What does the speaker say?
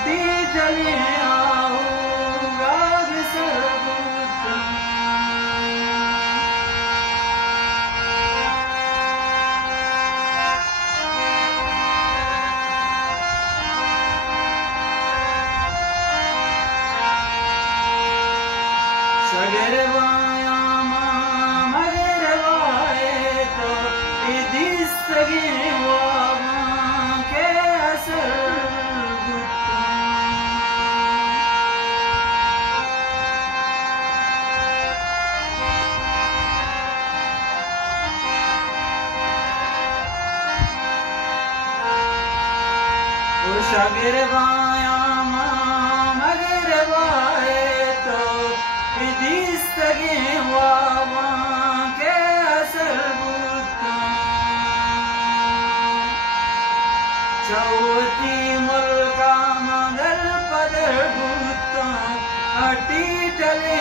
अटी चले आऊंगा सर्वोत्तम। सगर वायामा मगर वाये तो इदिस्तगे वामा के असर गुत्ता। ओ सगर वायामा मगर वाये तो इदिस्तगे वामा के असर गुत्ता। चौथी मुल्का मगर पदर गुत्ता अटी टले